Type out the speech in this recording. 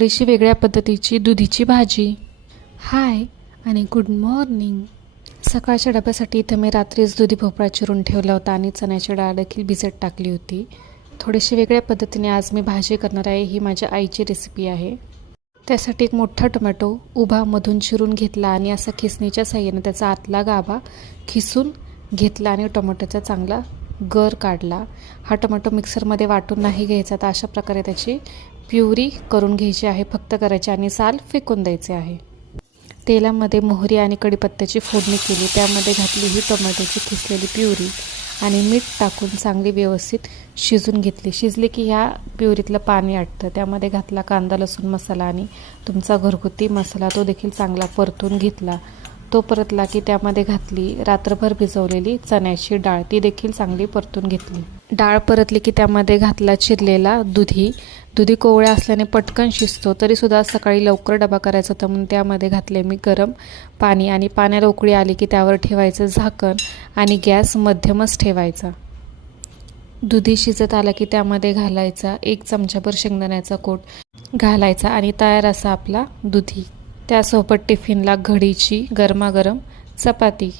थोडीशी वेगळ्या पद्धतीची दुधीची भाजी. हाय आणि गुड मॉर्निंग. सकाळच्या डब्यासाठी इथं मी रात्रीच दुधी भोपळा चिरून ठेवला होता आणि चण्याची डाळ देखील भिजत टाकली होती. थोडीशी वेगळ्या पद्धतीने आज मी भाजी करणार आहे. ही माझ्या आईची रेसिपी आहे. त्यासाठी एक मोठा टोमॅटो उभा मधून चिरून घेतला आणि असा खिसणीच्या साहाय्याने त्याचा आतला गाभा खिसून घेतला आणि टोमॅटोचा चांगला गर काढला. हा टोमॅटो मिक्सरमध्ये वाटून नाही घ्यायचा, तर अशा प्रकारे त्याची प्युरी करून घ्यायची आहे. फक्त करायची आणि साल फेकून द्यायचे आहे. तेलामध्ये मोहरी आणि कढीपत्त्याची फोडणी केली. त्यामध्ये घातली ही टोमॅटोची खिसलेली प्युरी आणि मीठ टाकून चांगली व्यवस्थित शिजून घेतली. शिजली की ह्या प्युरीतलं पाणी आटतं. त्यामध्ये घातला कांदा लसूण मसाला आणि तुमचा घरगुती मसाला, तो देखील चांगला परतून घेतला. तो परतला की त्यामध्ये घातली रात्रभर भिजवलेली चण्याची डाळ, ती देखील चांगली परतून घेतली. डाळ परतली की त्यामध्ये घातला चिरलेला दुधी कोवळ्या असल्याने पटकन शिजतो. तरीसुद्धा सकाळी लवकर डबा करायचा होता म्हणून त्यामध्ये घातले मी गरम पाणी आणि पाण्याला उकळी आली की त्यावर ठेवायचं झाकण आणि गॅस मध्यमच ठेवायचा. दुधी शिजत आला की त्यामध्ये घालायचा 1 चमचाभर शेंगदाण्याचा कूट घालायचा आणि तयार असा आपला दुधी. त्यासोबत टिफिनला घडीची गरमागरम चपाती.